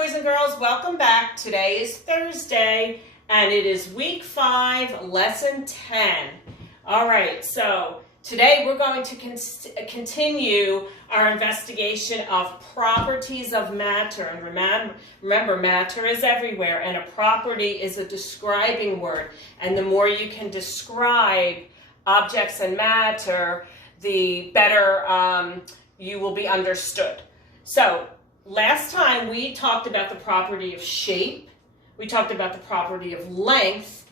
boys and girls, welcome back. Today is Thursday and it is week 5, lesson 10. All right, so today we're going to continue our investigation of properties of matter. And remember, matter is everywhere, and a property is a describing word. And the more you can describe objects and matter, the better you will be understood. So last time we talked about the property of shape, we talked about the property of length,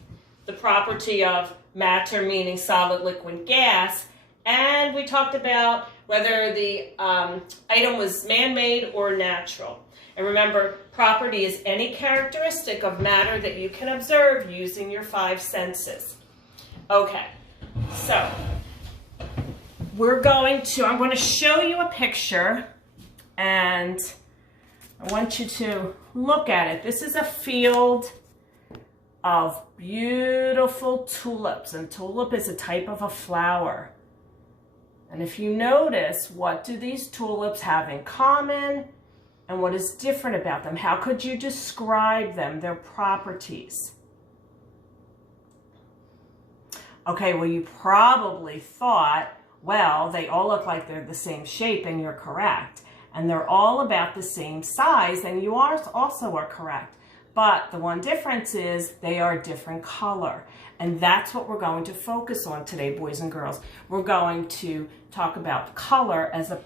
the property of matter meaning solid, liquid, gas, and we talked about whether the item was man-made or natural. And remember, property is any characteristic of matter that you can observe using your 5 senses. Okay, so I'm going to show you a picture and I want you to look at it. This is a field of beautiful tulips, and tulip is a type of a flower. And if you notice, what do these tulips have in common and what is different about them? How could you describe them, their properties? Okay, well, you probably thought, well, they all look like they're the same shape, and you're correct. And they're all about the same size, and you also are correct. But the one difference is they are different color. And that's what we're going to focus on today, boys and girls. We're going to talk about color as a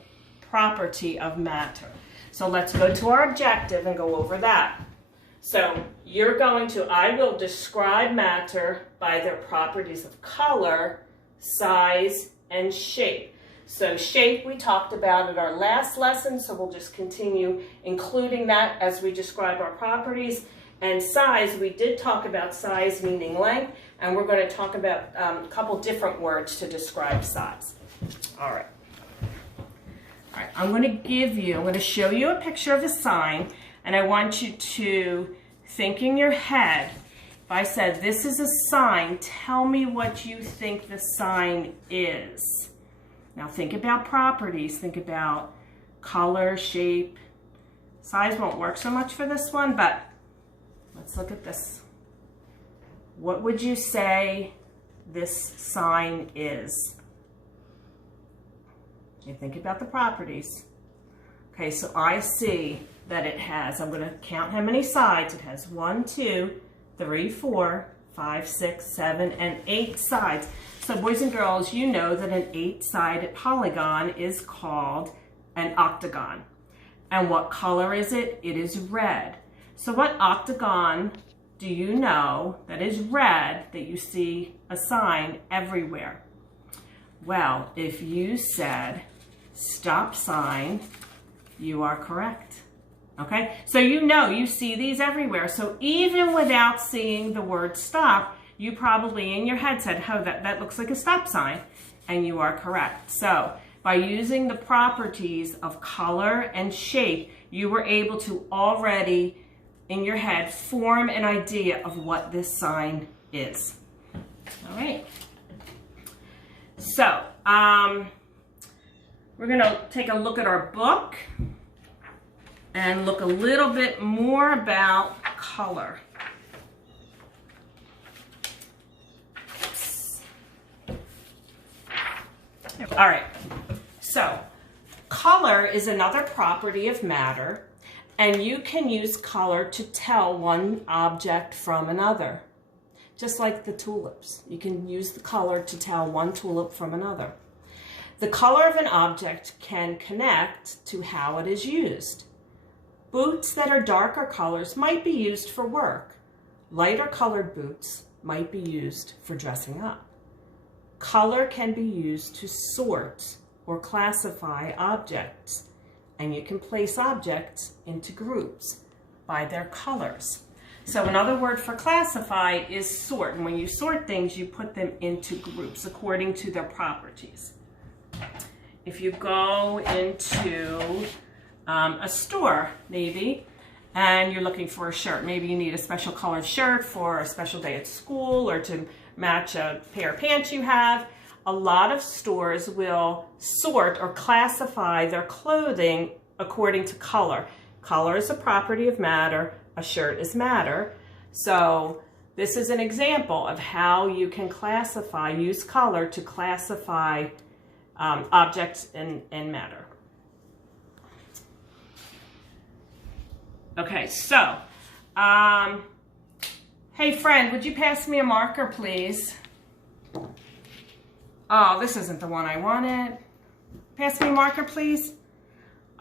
property of matter. So let's go to our objective and go over that. So I will describe matter by their properties of color, size, and shape. So shape we talked about at our last lesson, so we'll just continue including that as we describe our properties. And size, we did talk about size meaning length, and we're going to talk about a couple different words to describe size. All right. I'm going to show you a picture of a sign, and I want you to think in your head. If I said, this is a sign, tell me what you think the sign is. Now think about properties, think about color, shape. Size won't work so much for this one, but let's look at this. What would you say this sign is? You think about the properties. Okay, so I see that it has, I'm going to count how many sides. It has 1, 2, 3, 4, 5, 6, 7, and 8 sides. So boys and girls, you know that an 8-sided polygon is called an octagon. And what color is it? It is red. So what octagon do you know that is red that you see a sign everywhere? Well, if you said stop sign, you are correct. Okay, so you see these everywhere. So even without seeing the word stop, you probably in your head said, oh, that looks like a stop sign, and you are correct. So by using the properties of color and shape, you were able to already in your head form an idea of what this sign is. All right. So we're going to take a look at our book and look a little bit more about color. All right, so color is another property of matter, and you can use color to tell one object from another. Just like the tulips, you can use the color to tell one tulip from another. The color of an object can connect to how it is used. Boots that are darker colors might be used for work. Lighter colored boots might be used for dressing up. Color can be used to sort or classify objects, and you can place objects into groups by their colors. So another word for classify is sort, and when you sort things, you put them into groups according to their properties. If you go into a store, maybe, and you're looking for a shirt, maybe you need a special colored shirt for a special day at school or to match a pair of pants you have. A lot of stores will sort or classify their clothing according to color. Color is a property of matter. A shirt is matter. So this is an example of how you can classify, use color to classify objects in matter. Okay, so, hey friend, would you pass me a marker, please? Oh, this isn't the one I wanted. Pass me a marker, please.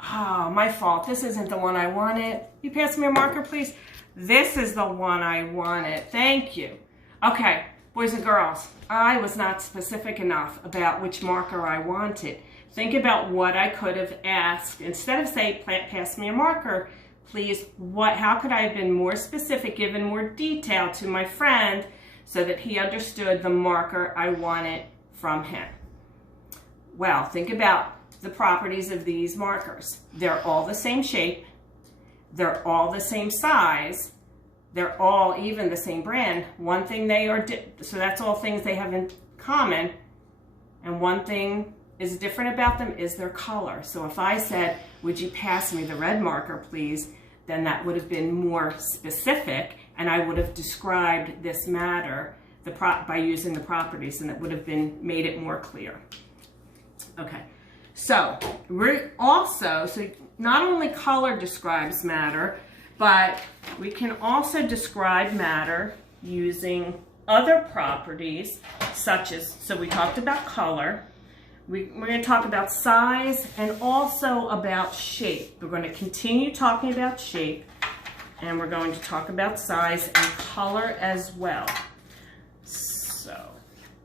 Oh, my fault. This isn't the one I wanted. You pass me a marker, please? This is the one I wanted. Thank you. Okay, boys and girls, I was not specific enough about which marker I wanted. Think about what I could have asked. Instead of saying, pass me a marker, please, how could I have been more specific, given more detail to my friend so that he understood the marker I wanted from him? Well, think about the properties of these markers. They're all the same shape. They're all the same size. They're all even the same brand. One thing they are, so that's all things they have in common. And one thing is different about them is their color. So if I said, would you pass me the red marker, please? Then that would have been more specific, and I would have described this matter by using the properties, and it would have made it more clear. Okay. So we're also, not only color describes matter, but we can also describe matter using other properties such as, so we talked about color, we're going to talk about size and also about shape. We're going to continue talking about shape, and we're going to talk about size and color as well. So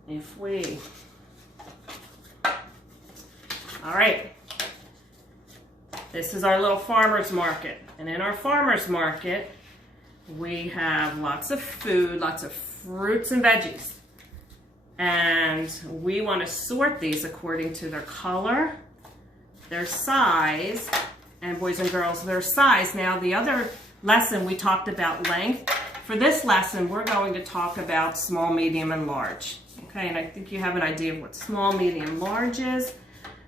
if we, all right, this is our little farmer's market. And in our farmer's market, we have lots of food, lots of fruits and veggies. And we want to sort these according to their color, their size, and boys and girls, their size. Now, the other lesson we talked about length. For this lesson, we're going to talk about small, medium, and large. Okay, and I think you have an idea of what small, medium, large is.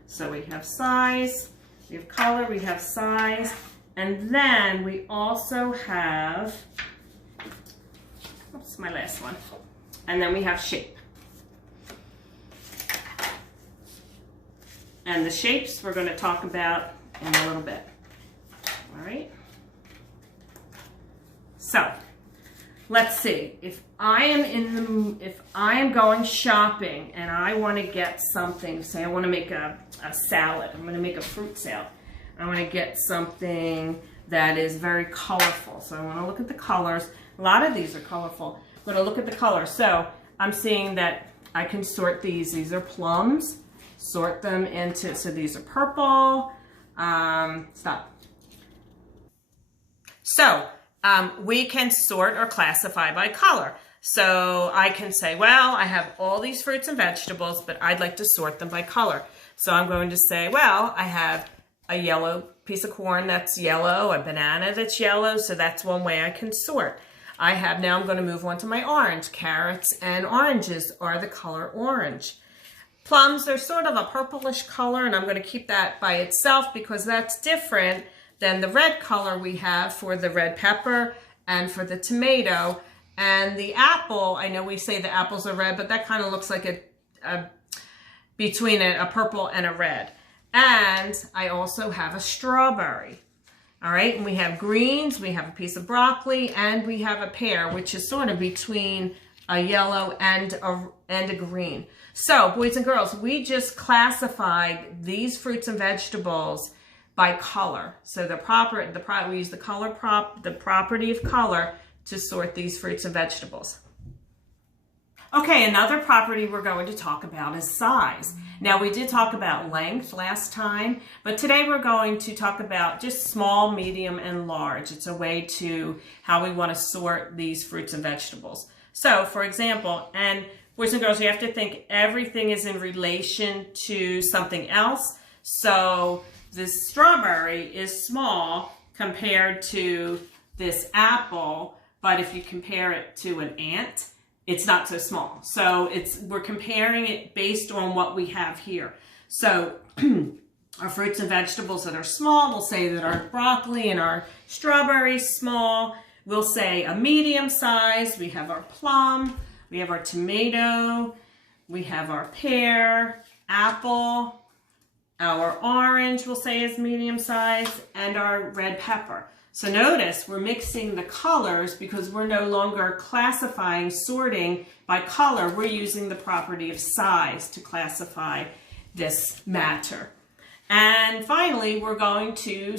So we have size, we have color, we have size, and then we also have, oops, my last one, and then we have shape. And the shapes we're going to talk about in a little bit. All right? So, let's see. If I am going shopping and I want to get something, say I want to make a salad. I'm going to make a fruit salad. I want to get something that is very colorful. So I want to look at the colors. A lot of these are colorful. I'm going to look at the colors. So I'm seeing that I can sort these. These are plums. Sort them into, so these are purple. Stop. So we can sort or classify by color. So I can say, well, I have all these fruits and vegetables, but I'd like to sort them by color. So I'm going to say, well, I have a yellow piece of corn that's yellow, a banana that's yellow, so that's one way I can sort. Now I'm going to move on to my orange. Carrots and oranges are the color orange. Plums, they're sort of a purplish color, and I'm going to keep that by itself because that's different than the red color we have for the red pepper and for the tomato. And the apple, I know we say the apples are red, but that kind of looks like between a purple and a red. And I also have a strawberry. All right, and we have greens, we have a piece of broccoli, and we have a pear, which is sort of between a yellow and a green. So, boys and girls, we just classified these fruits and vegetables by color. So we use the property of color to sort these fruits and vegetables. Okay, another property we're going to talk about is size. Now, we did talk about length last time, but today we're going to talk about just small, medium, and large. It's a way to how we want to sort these fruits and vegetables. So, for example, and boys and girls, you have to think everything is in relation to something else. So this strawberry is small compared to this apple, but if you compare it to an ant, it's not so small. So we're comparing it based on what we have here. So Our fruits and vegetables that are small, we'll say that our broccoli and our strawberries small. We'll say a medium size. We have our plum, we have our tomato, we have our pear, apple, our orange we'll say is medium size, and our red pepper. So notice we're mixing the colors because we're no longer classifying, sorting by color. We're using the property of size to classify this matter. And finally, we're going to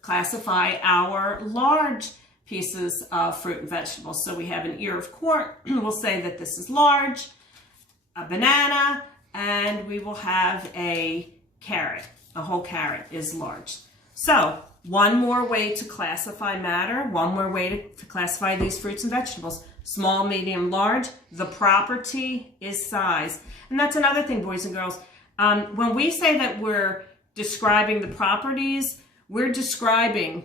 classify our large pieces of fruit and vegetables. So we have an ear of corn. We'll say that this is large, a banana, and we will have a carrot. A whole carrot is large. So one more way to classify matter, one more way to classify these fruits and vegetables. Small, medium, large. The property is size. And that's another thing, boys and girls. When we say that we're describing the properties, we're describing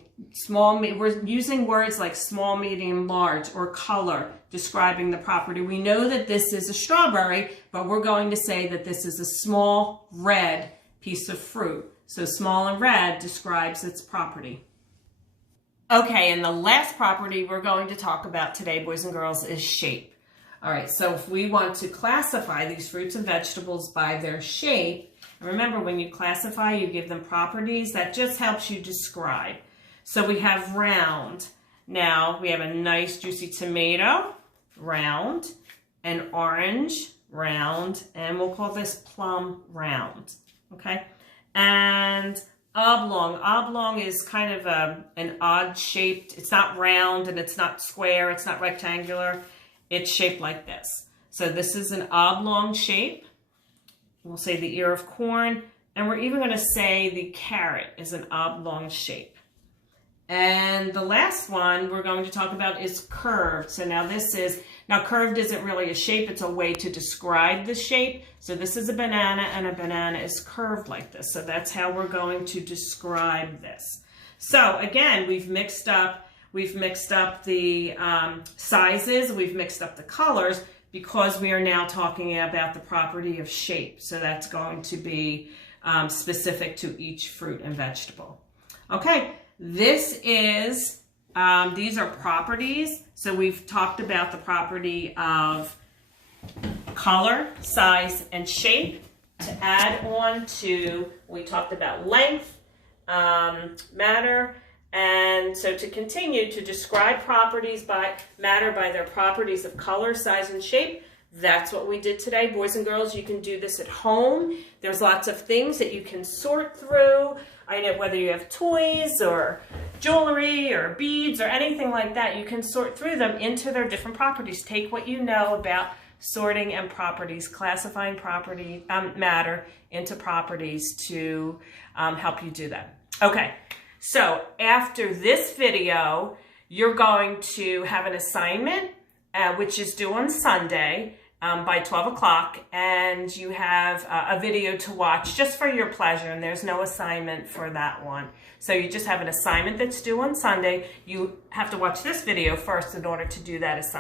we're using words like small, medium, large, or color, describing the property. We know that this is a strawberry, but we're going to say that this is a small red piece of fruit. So small and red describes its property. Okay, and the last property we're going to talk about today, boys and girls, is shape. All right, so if we want to classify these fruits and vegetables by their shape, remember when you classify, you give them properties, that just helps you describe. So we have round. Now we have a nice juicy tomato, round, an orange, round, and we'll call this plum round, okay? And oblong. Oblong is kind of an odd shaped, it's not round and it's not square, it's not rectangular. It's shaped like this. So this is an oblong shape. We'll say the ear of corn, and we're even going to say the carrot is an oblong shape. And the last one we're going to talk about is curved. So now curved isn't really a shape, it's a way to describe the shape. So this is a banana, and a banana is curved like this. So that's how we're going to describe this. So again, we've mixed up the sizes, we've mixed up the colors, because we are now talking about the property of shape. So that's going to be specific to each fruit and vegetable. Okay, these are properties. So we've talked about the property of color, size, and shape. To add on to, we talked about length, matter, and so to continue to describe properties by matter by their properties of color, size, and shape, that's what we did today. Boys and girls, you can do this at home. There's lots of things that you can sort through. I know whether you have toys or jewelry or beads or anything like that, you can sort through them into their different properties. Take what you know about sorting and properties, classifying property matter into properties to help you do that. Okay. So after this video, you're going to have an assignment, which is due on Sunday by 12 o'clock, and you have a video to watch just for your pleasure, and there's no assignment for that one. So you just have an assignment that's due on Sunday. You have to watch this video first in order to do that assignment.